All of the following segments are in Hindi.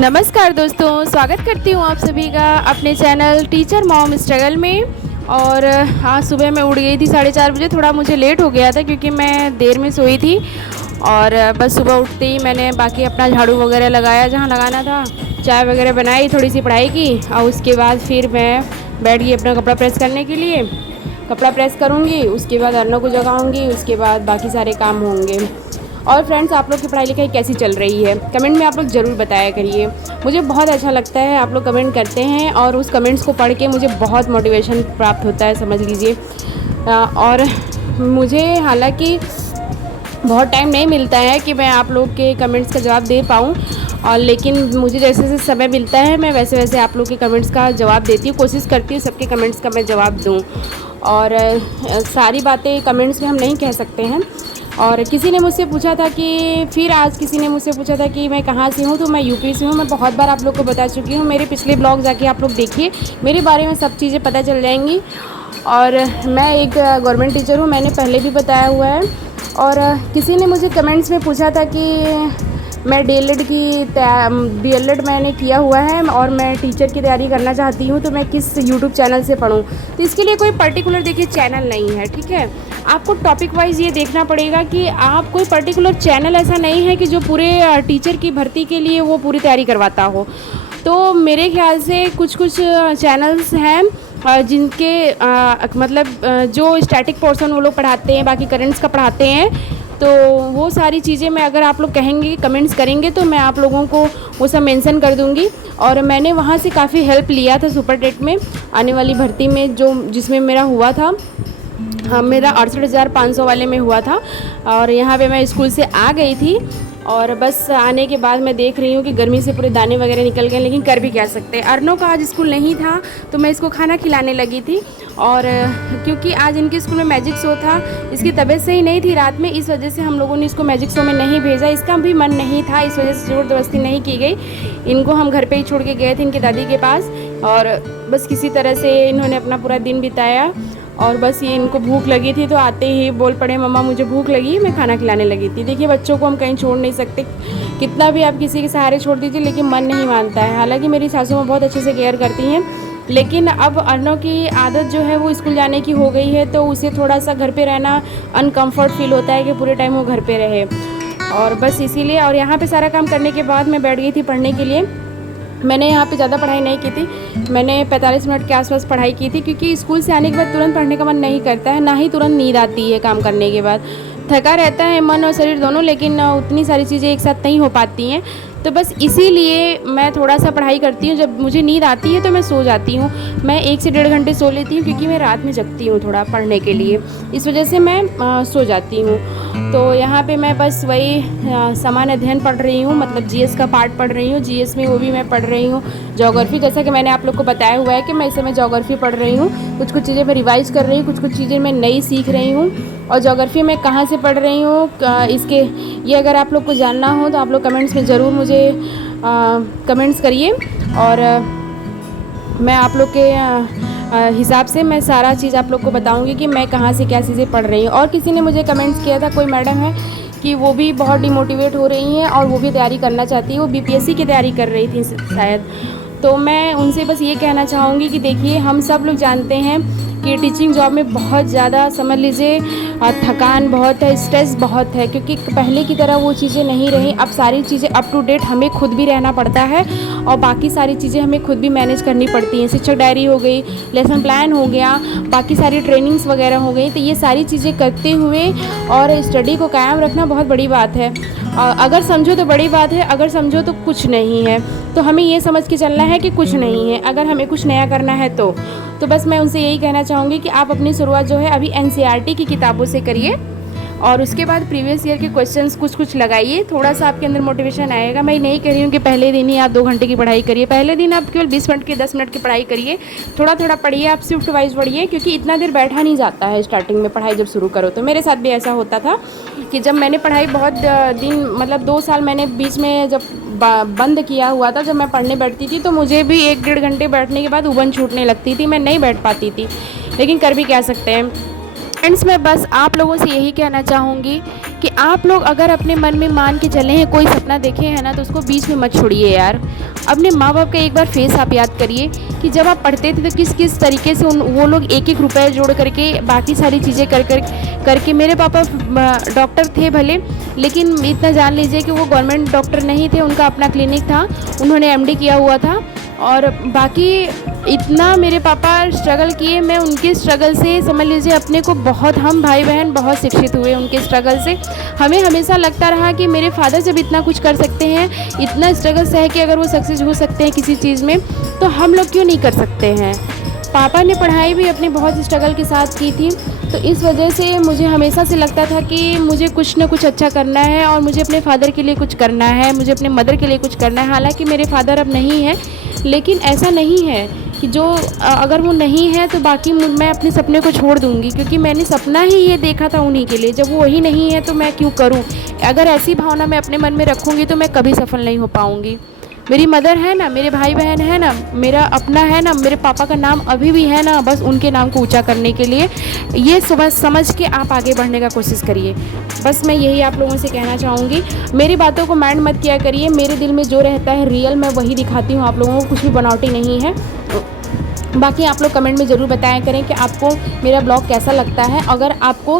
नमस्कार दोस्तों, स्वागत करती हूँ आप सभी का अपने चैनल टीचर मॉम स्ट्रगल में। और आज सुबह मैं उठ गई थी 4:30 बजे। थोड़ा मुझे लेट हो गया था क्योंकि मैं देर में सोई थी। और बस सुबह उठते ही मैंने बाकी अपना झाड़ू वगैरह लगाया जहाँ लगाना था, चाय वगैरह बनाई, थोड़ी सी पढ़ाई की और उसके बाद फिर मैं बैठ गई अपना कपड़ा प्रेस करने के लिए। कपड़ा प्रेस करूँगी, उसके बाद अर्नव को जगाऊँगी, उसके बाद बाकी सारे काम होंगे। और फ्रेंड्स, आप लोग की पढ़ाई लिखाई कैसी चल रही है कमेंट में आप लोग ज़रूर बताया करिए। मुझे बहुत अच्छा लगता है आप लोग कमेंट करते हैं और उस कमेंट्स को पढ़ के मुझे बहुत मोटिवेशन प्राप्त होता है, समझ लीजिए। और मुझे हालांकि बहुत टाइम नहीं मिलता है कि मैं आप लोग के कमेंट्स का जवाब दे पाऊँ, और लेकिन मुझे जैसे जैसे समय मिलता है मैं वैसे वैसे आप लोग के कमेंट्स का जवाब देती हूँ, कोशिश करती हूँ सबके कमेंट्स का मैं जवाब दूँ। और सारी बातें कमेंट्स में हम नहीं कह सकते हैं। और किसी ने मुझसे पूछा था कि आज किसी ने मुझसे पूछा था कि मैं कहाँ से हूँ, तो मैं यूपी से हूँ। मैं बहुत बार आप लोग को बता चुकी हूँ, मेरे पिछले ब्लॉग जाके आप लोग देखिए, मेरे बारे में सब चीज़ें पता चल जाएंगी। और मैं एक गवर्नमेंट टीचर हूँ, मैंने पहले भी बताया हुआ है। और किसी ने मुझे कमेंट्स में पूछा था कि मैं DLED मैंने किया हुआ है और मैं टीचर की तैयारी करना चाहती हूँ, तो मैं किस यूट्यूब चैनल से पढूँ। तो इसके लिए कोई पर्टिकुलर देखिए चैनल नहीं है, ठीक है। आपको टॉपिक वाइज ये देखना पड़ेगा कि आप कोई पर्टिकुलर चैनल ऐसा नहीं है कि जो पूरे टीचर की भर्ती के लिए वो पूरी तैयारी करवाता हो। तो मेरे ख्याल से कुछ चैनल्स हैं जिनके जो स्टैटिक पोर्शन वो लोग पढ़ाते हैं, बाकी करेंट्स का पढ़ाते हैं। तो वो सारी चीज़ें मैं अगर आप लोग कहेंगे, कमेंट्स करेंगे, तो मैं आप लोगों को वो सब मेंशन कर दूंगी। और मैंने वहाँ से काफ़ी हेल्प लिया था सुपर टेट में आने वाली भर्ती में, जिसमें मेरा हुआ था। हाँ, मेरा 68,500 वाले में हुआ था। और यहाँ पे मैं स्कूल से आ गई थी और बस आने के बाद मैं देख रही हूँ कि गर्मी से पूरे दाने वगैरह निकल गए, लेकिन कर भी क्या सकते हैं। अर्नव का आज स्कूल नहीं था तो मैं इसको खाना खिलाने लगी थी। और क्योंकि आज इनके स्कूल में मैजिक शो था, इसकी तबीयत सही नहीं थी रात में, इस वजह से हम लोगों ने इसको मैजिक शो में नहीं भेजा। इसका भी मन नहीं था, इस वजह से ज़बरदस्ती नहीं की गई। इनको हम घर पे ही छोड़ के गए थे इनकी दादी के पास। और बस किसी तरह से इन्होंने अपना पूरा दिन बिताया। और बस ये इनको भूख लगी थी तो आते ही बोल पड़े, मम्मा मुझे भूख लगी, मैं खाना खिलाने लगी थी। देखिए, बच्चों को हम कहीं छोड़ नहीं सकते, कितना भी आप किसी के सहारे छोड़ दीजिए, लेकिन मन नहीं मानता है। हालांकि मेरी सासू माँ बहुत अच्छे से केयर करती हैं, लेकिन अब अर्नव की आदत जो है वो स्कूल जाने की हो गई है, तो उसे थोड़ा सा घर पे रहना अनकम्फर्ट फील होता है कि पूरे टाइम वो घर पे रहे। और बस इसीलिए, और यहाँ पे सारा काम करने के बाद मैं बैठ गई थी पढ़ने के लिए। मैंने यहाँ पे ज़्यादा पढ़ाई नहीं की थी, मैंने 45 मिनट के आसपास पढ़ाई की थी, क्योंकि स्कूल से आने के बाद तुरंत पढ़ने का मन नहीं करता है, ना ही तुरंत नींद आती है। काम करने के बाद थका रहता है मन और शरीर दोनों, लेकिन उतनी सारी चीज़ें एक साथ नहीं हो पाती हैं। तो बस इसीलिए मैं थोड़ा सा पढ़ाई करती हूँ, जब मुझे नींद आती है तो मैं सो जाती हूँ। मैं 1 से 1.5 घंटे सो लेती हूँ, क्योंकि मैं रात में जगती हूँ थोड़ा पढ़ने के लिए, इस वजह से मैं सो जाती हूँ। तो यहाँ पे मैं बस वही सामान्य अध्ययन पढ़ रही हूँ, मतलब GS का पार्ट पढ़ रही हूँ। GS में वो भी मैं पढ़ रही हूँ। ज्योग्राफी, जैसा कि मैंने आप लोग को बताया हुआ है कि मैं इस समय ज्योग्राफी पढ़ रही हूँ। कुछ चीज़ें मैं रिवाइज़ कर रही हूँ, कुछ चीज़ें मैं नई सीख रही हूँ। और ज्योग्राफी मैं कहाँ से पढ़ रही हूँ, इसके ये अगर आप लोग को जानना हो तो आप लोग कमेंट्स में ज़रूर मुझे कमेंट्स करिए। और मैं आप लोग के हिसाब से मैं सारा चीज़ आप लोग को बताऊंगी कि मैं कहाँ से क्या चीज़ें पढ़ रही हूँ। और किसी ने मुझे कमेंट्स किया था, कोई मैडम है कि वो भी बहुत डिमोटिवेट हो रही हैं और वो भी तैयारी करना चाहती है, वो BPSC की तैयारी कर रही थी शायद। तो मैं उनसे बस ये कहना चाहूँगी कि देखिए, हम सब लोग जानते हैं कि टीचिंग जॉब में बहुत ज़्यादा, समझ लीजिए, थकान बहुत है, स्ट्रेस बहुत है, क्योंकि पहले की तरह वो चीज़ें नहीं रही। अब सारी चीज़ें अप टू डेट हमें खुद भी रहना पड़ता है और बाकी सारी चीज़ें हमें खुद भी मैनेज करनी पड़ती हैं। शिक्षक डायरी हो गई, लेसन प्लान हो गया, बाकी सारी ट्रेनिंग्स वगैरह हो गई। तो ये सारी चीज़ें करते हुए और स्टडी को कायम रखना बहुत बड़ी बात है। अगर समझो तो बड़ी बात है, अगर समझो तो कुछ नहीं है। तो हमें ये समझ के चलना है कि कुछ नहीं है, अगर हमें कुछ नया करना है तो बस मैं उनसे यही कहना चाहूँगी कि आप अपनी शुरुआत जो है अभी NCERT की किताबों से करिए, और उसके बाद प्रीवियस ईयर के क्वेश्चंस कुछ लगाइए। थोड़ा सा आपके अंदर मोटिवेशन आएगा। मैं नहीं कह रही हूँ कि पहले दिन ही आप 2 घंटे की पढ़ाई करिए, पहले दिन आप केवल 20 मिनट की 10 मिनट की पढ़ाई करिए। थोड़ा पढ़िए, आप शिफ्ट वाइज पढ़िए, क्योंकि इतना देर बैठा नहीं जाता है स्टार्टिंग में पढ़ाई जब शुरू करो। तो मेरे साथ भी ऐसा होता था कि जब मैंने पढ़ाई बहुत दिन, मतलब 2 साल मैंने बीच में जब बंद किया हुआ था, जब मैं पढ़ने बैठती थी तो मुझे भी 1-1.5 घंटे बैठने के बाद उबन छूटने लगती थी, मैं नहीं बैठ पाती थी। लेकिन कर भी क्या सकते हैं, फ्रेंड्स, मैं बस आप लोगों से यही कहना चाहूँगी कि आप लोग अगर अपने मन में मान के चले हैं, कोई सपना देखे हैं ना, तो उसको बीच में मत छोड़िए यार। अपने माँ बाप का एक बार फेस आप याद करिए कि जब आप पढ़ते थे तो किस किस तरीके से वो लोग एक एक रुपये जोड़ करके बाकी सारी चीज़ें करके मेरे पापा डॉक्टर थे भले, लेकिन इतना जान लीजिए कि वो गवर्नमेंट डॉक्टर नहीं थे, उनका अपना क्लिनिक था, उन्होंने एमडी किया हुआ था। और बाकी इतना मेरे पापा स्ट्रगल किए, मैं उनके स्ट्रगल से समझ लीजिए अपने को बहुत, हम भाई बहन बहुत शिक्षित हुए उनके स्ट्रगल से। हमें हमेशा लगता रहा कि मेरे फादर जब इतना कुछ कर सकते हैं, इतना स्ट्रगल सह के अगर वो सक्सेस हो सकते हैं किसी चीज़ में, तो हम लोग क्यों नहीं कर सकते हैं। पापा ने पढ़ाई भी अपने बहुत स्ट्रगल के साथ की थी, तो इस वजह से मुझे हमेशा से लगता था कि मुझे कुछ ना कुछ अच्छा करना है और मुझे अपने फादर के लिए कुछ करना है, मुझे अपने मदर के लिए कुछ करना है। हालांकि मेरे फादर अब नहीं हैं, लेकिन ऐसा नहीं है कि जो अगर वो नहीं है तो बाकी मैं अपने सपने को छोड़ दूँगी, क्योंकि मैंने सपना ही ये देखा था उन्हीं के लिए। जब वो वही नहीं है तो मैं क्यों करूँ। अगर ऐसी भावना मैं अपने मन में रखूँगी तो मैं कभी सफल नहीं हो पाऊँगी। मेरी मदर है ना, मेरे भाई बहन है ना, मेरा अपना है ना, मेरे पापा का नाम अभी भी है ना, बस उनके नाम को ऊंचा करने के लिए ये समझ के आप आगे बढ़ने का कोशिश करिए। बस मैं यही आप लोगों से कहना चाहूँगी। मेरी बातों को माइंड मत किया करिए, मेरे दिल में जो रहता है रियल मैं वही दिखाती हूँ आप लोगों को, कुछ भी बनावटी नहीं है। बाकी आप लोग कमेंट में ज़रूर बताया करें कि आपको मेरा ब्लॉग कैसा लगता है। अगर आपको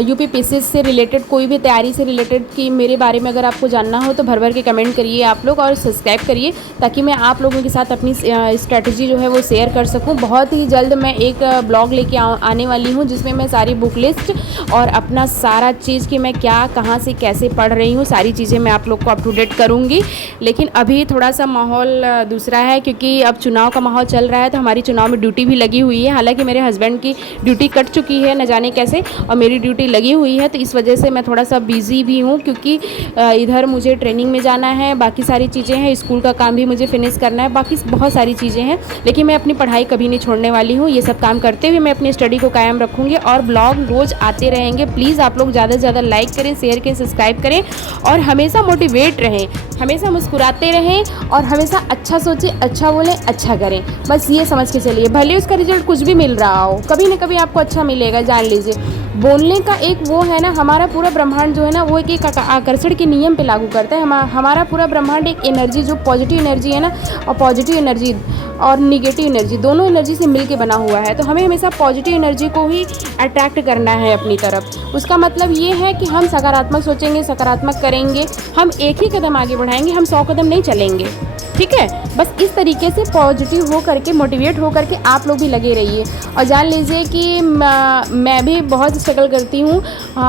यूपी से रिलेटेड कोई भी तैयारी से रिलेटेड कि मेरे बारे में अगर आपको जानना हो तो भर भर के कमेंट करिए आप लोग, और सब्सक्राइब करिए ताकि मैं आप लोगों के साथ अपनी स्ट्रेटजी जो है वो शेयर कर सकूं। बहुत ही जल्द मैं एक ब्लॉग लेके आने वाली हूं, जिसमें मैं सारी बुक लिस्ट और अपना सारा चीज़ कि मैं क्या कहाँ से कैसे पढ़ रही हूँ, सारी चीज़ें मैं आप लोग को अप टू डेट करूँगी। लेकिन अभी थोड़ा सा माहौल दूसरा है, क्योंकि अब चुनाव का माहौल चल रहा है, तो हमारी चुनाव में ड्यूटी भी लगी हुई है। हालांकि मेरे हस्बैंड की ड्यूटी कट चुकी है न जाने कैसे, और मेरी ड्यूटी लगी हुई है, तो इस वजह से मैं थोड़ा सा बिज़ी भी हूँ, क्योंकि इधर मुझे ट्रेनिंग में जाना है, बाकी सारी चीज़ें हैं, स्कूल का काम भी मुझे फिनिश करना है, बाकी बहुत सारी चीज़ें हैं। लेकिन मैं अपनी पढ़ाई कभी नहीं छोड़ने वाली हूँ। ये सब काम करते हुए मैं अपनी स्टडी को कायम रखूँगी और ब्लॉग रोज़ आते रहेंगे। प्लीज़ आप लोग ज़्यादा से ज़्यादा लाइक करें, शेयर करें, सब्सक्राइब करें और हमेशा मोटिवेट रहें, हमेशा मुस्कुराते रहें और हमेशा अच्छा सोचें, अच्छा बोलें, अच्छा करें। बस ये समझ के चलिए, भले उसका रिजल्ट कुछ भी मिल रहा हो, कभी ना कभी आपको अच्छा मिलेगा। जान लीजिए, बोलने का एक वो है ना, हमारा पूरा ब्रह्मांड जो है ना, वो एक आकर्षण के नियम पे लागू करता है। हमारा पूरा ब्रह्मांड एक एनर्जी, जो पॉजिटिव एनर्जी है ना, और पॉजिटिव एनर्जी और निगेटिव एनर्जी, दोनों एनर्जी से मिल के बना हुआ है। तो हमें हमेशा पॉजिटिव एनर्जी को ही अट्रैक्ट करना है अपनी तरफ। उसका मतलब ये है कि हम सकारात्मक सोचेंगे, सकारात्मक करेंगे, हम एक ही कदम आगे बढ़ाएंगे, हम 100 कदम नहीं चलेंगे। ठीक है, बस इस तरीके से पॉजिटिव हो करके, मोटिवेट हो करके आप लोग भी लगे रहिए। और जान लीजिए कि मैं भी बहुत स्ट्रगल करती हूँ।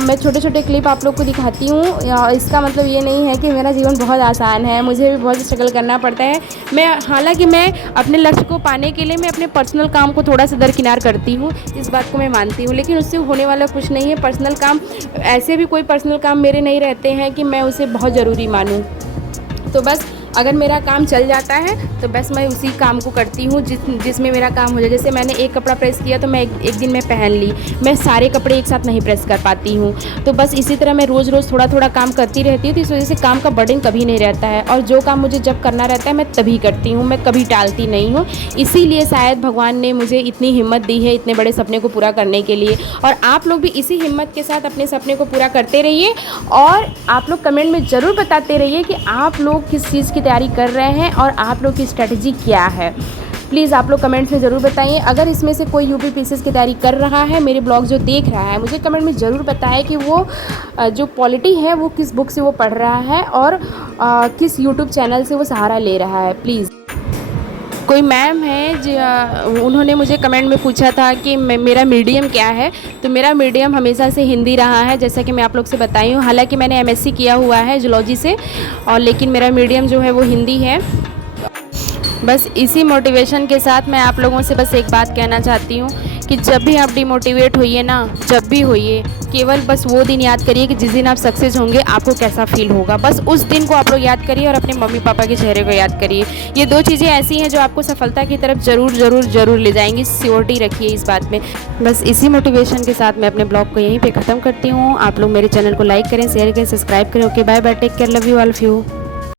मैं छोटे छोटे क्लिप आप लोग को दिखाती हूँ। इसका मतलब ये नहीं है कि मेरा जीवन बहुत आसान है, मुझे भी बहुत स्ट्रगल करना पड़ता है। हालांकि मैं अपने लक्ष्य को पाने के लिए मैं अपने पर्सनल काम को थोड़ा सा दरकिनार करती हूँ, इस बात को मैं मानती हूँ, लेकिन उससे होने वाला कुछ नहीं है। पर्सनल काम, ऐसे भी कोई पर्सनल काम मेरे नहीं रहते हैं कि मैं उसे बहुत ज़रूरी मानूँ। तो बस अगर मेरा काम चल जाता है तो बस मैं उसी काम को करती हूँ जिसमें मेरा काम हो जाए। जैसे मैंने एक कपड़ा प्रेस किया तो मैं एक दिन में पहन ली, मैं सारे कपड़े एक साथ नहीं प्रेस कर पाती हूँ। तो बस इसी तरह मैं रोज़ रोज़ थोड़ा थोड़ा काम करती रहती हूँ, तो इस वजह से काम का बर्डन कभी नहीं रहता है। और जो काम मुझे जब करना रहता है मैं तभी करती हूँ, मैं कभी टालती नहीं हूँ। इसीलिए शायद भगवान ने मुझे इतनी हिम्मत दी है इतने बड़े सपने को पूरा करने के लिए। और आप लोग भी इसी हिम्मत के साथ अपने सपने को पूरा करते रहिए। और आप लोग कमेंट में ज़रूर बताते रहिए कि आप लोग किस चीज़ की तैयारी कर रहे हैं और आप लोग की स्ट्रेटजी क्या है। प्लीज़ आप लोग कमेंट्स में ज़रूर बताइए। अगर इसमें से कोई यूपी पीसीएस की तैयारी कर रहा है, मेरे ब्लॉग जो देख रहा है, मुझे कमेंट में ज़रूर बताएं कि वो जो पॉलिटी है वो किस बुक से वो पढ़ रहा है और किस यूट्यूब चैनल से वो सहारा ले रहा है। प्लीज़, कोई मैम है उन्होंने मुझे कमेंट में पूछा था कि मेरा मीडियम क्या है, तो मेरा मीडियम हमेशा से हिंदी रहा है, जैसा कि मैं आप लोग से बताई हूँ। हालांकि मैंने एमएससी किया हुआ है जूलॉजी से, और लेकिन मेरा मीडियम जो है वो हिंदी है। बस इसी मोटिवेशन के साथ मैं आप लोगों से बस एक बात कहना चाहती हूँ कि जब भी आप डिमोटिवेट होइए ना, जब भी होइए, केवल बस वो दिन याद करिए कि जिस दिन आप सक्सेस होंगे आपको कैसा फील होगा। बस उस दिन को आप लोग याद करिए और अपने मम्मी पापा के चेहरे को याद करिए। ये दो चीज़ें ऐसी हैं जो आपको सफलता की तरफ ज़रूर ज़रूर ज़रूर ले जाएंगी। श्योरिटी रखिए इस बात में। बस इसी मोटिवेशन के साथ मैं अपने ब्लॉग को यहीं पर ख़त्म करती हूँ। आप लोग मेरे चैनल को लाइक करें, शेयर करें, सब्सक्राइब करें। Okay, bye bye, take care, love you all of you.